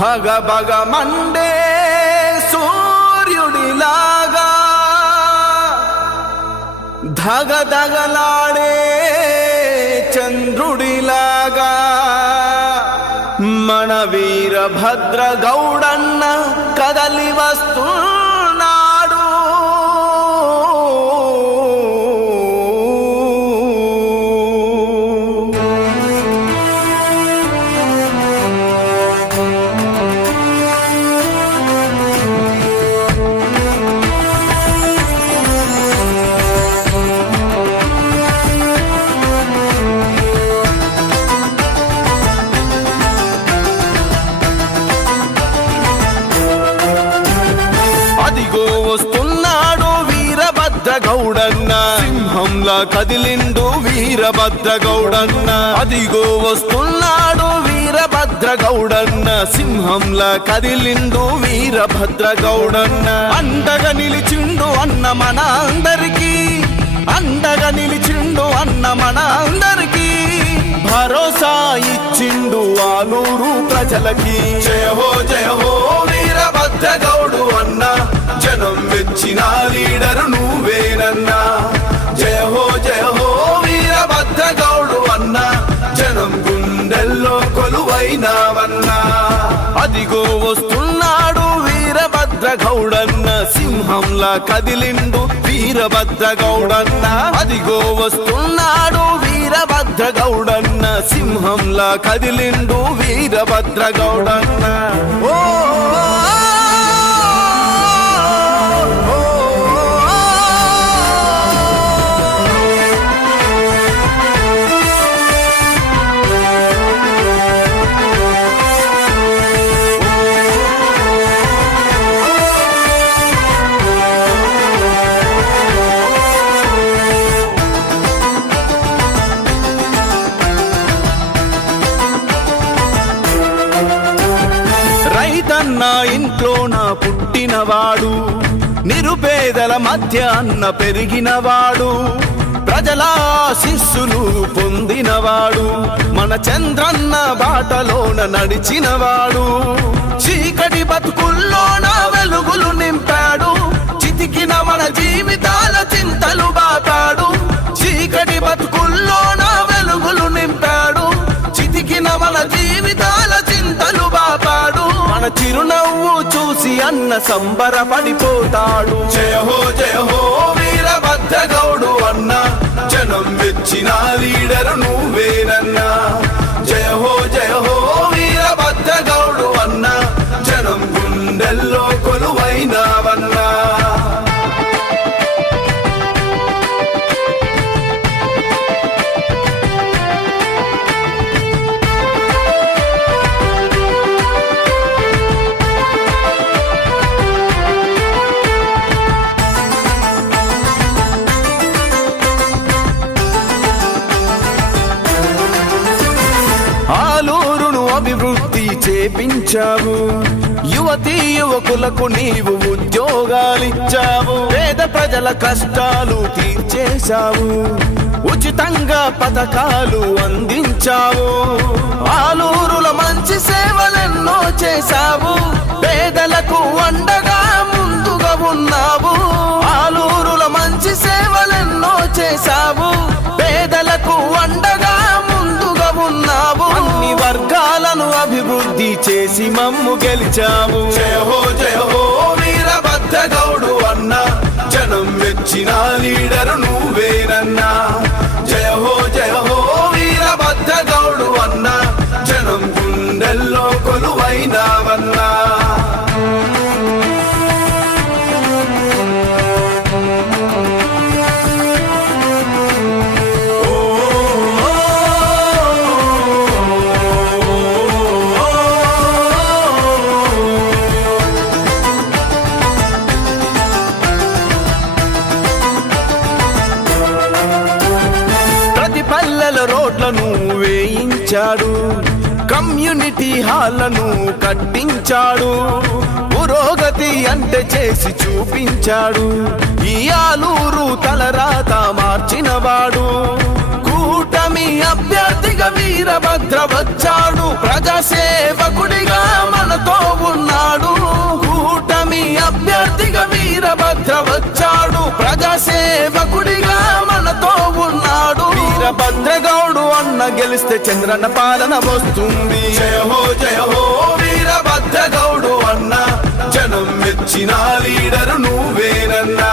భగ భగ మండే సూర్యుడిలాగా ధగ ధగలాడే చంద్రుడిలాగా మన వీరభద్ర గౌడన్న కదలి వస్తున్నాడు గౌడన్న సింహంలా కదిలిండు వీరభద్ర గౌడన్న అదిగో వస్తున్నాడు వీరభద్ర గౌడన్న సింహంలా కదిలిండు వీరభద్ర గౌడన్న అండగా నిలిచిండు అన్న మన అందరికీ అండగా నిలిచిండు అన్న మన అందరికీ భరోసా ఇచ్చిండు ఆలూరు ప్రజలకి. జయ హో జయ హో వీరభద్ర గౌడ తెచ్చిన లీడరు నువ్వేనన్నా. జయ హో జయ హో వీరభద్ర గౌడు అన్న. జనం గుండెల్లో కొలువైనావన్నా. అదిగో వస్తున్నాడు వీరభద్ర గౌడన్న. సింహంలా కదిలిండు వీరభద్ర గౌడన్న. అదిగో వస్తున్నాడు వీరభద్ర గౌడన్న. సింహంలా కదిలిండు వీరభద్ర గౌడన్న. ఓ, నా ఇంట్లో నా పుట్టినవాడు నిరుపేదల మధ్య అన్న పెరిగినవాడు ప్రజల శిస్సులు పొందినవాడు మన చంద్రన్న బాటలోన నడిచినవాడు. చిరునవ్వు చూసి అన్న సంబరపడిపోతాడు. జయ హో జయ హో వీరభద్ర గౌ చేపించావు యువతీ యువకులకు నీవు ఉద్యోగాలిచ్చావు. పేద ప్రజల కష్టాలు తీర్చేశావు. ఉచితంగా పథకాలు అందించావు. ఆలూరుల మంచి సేవలెన్నో చేశావు. చేసి మమ్ము గెలిచావు జయహో జయహో వీరభద్ర గౌడు అన్న. జనం మెచ్చిన లీడరు నువ్వేనన్నా. గోడలను వేయించాడు. కమ్యూనిటీ హాలను కట్టించాడు. పురోగతి అంటే చేసి చూపించాడు. ఈ ఆలూరు తలరాత మార్చినవాడు. కూటమి అభ్యర్థిగా వీరభద్ర వచ్చాడు ప్రజాసేవకుడిగా మనతో ఉన్నాడు. కూటమి అభ్యర్థిగా వీరభద్ర వచ్చాడు ప్రజాసేవకుడిగా మనతో ఉన్నాడు. వీరభద్రగా గెలిస్తే చంద్రన్న పాలన వస్తుంది. జయ హో జయ హో వీరభద్రగౌడు అన్న జనం మెచ్చిన లీడరు నువ్వేనన్నా.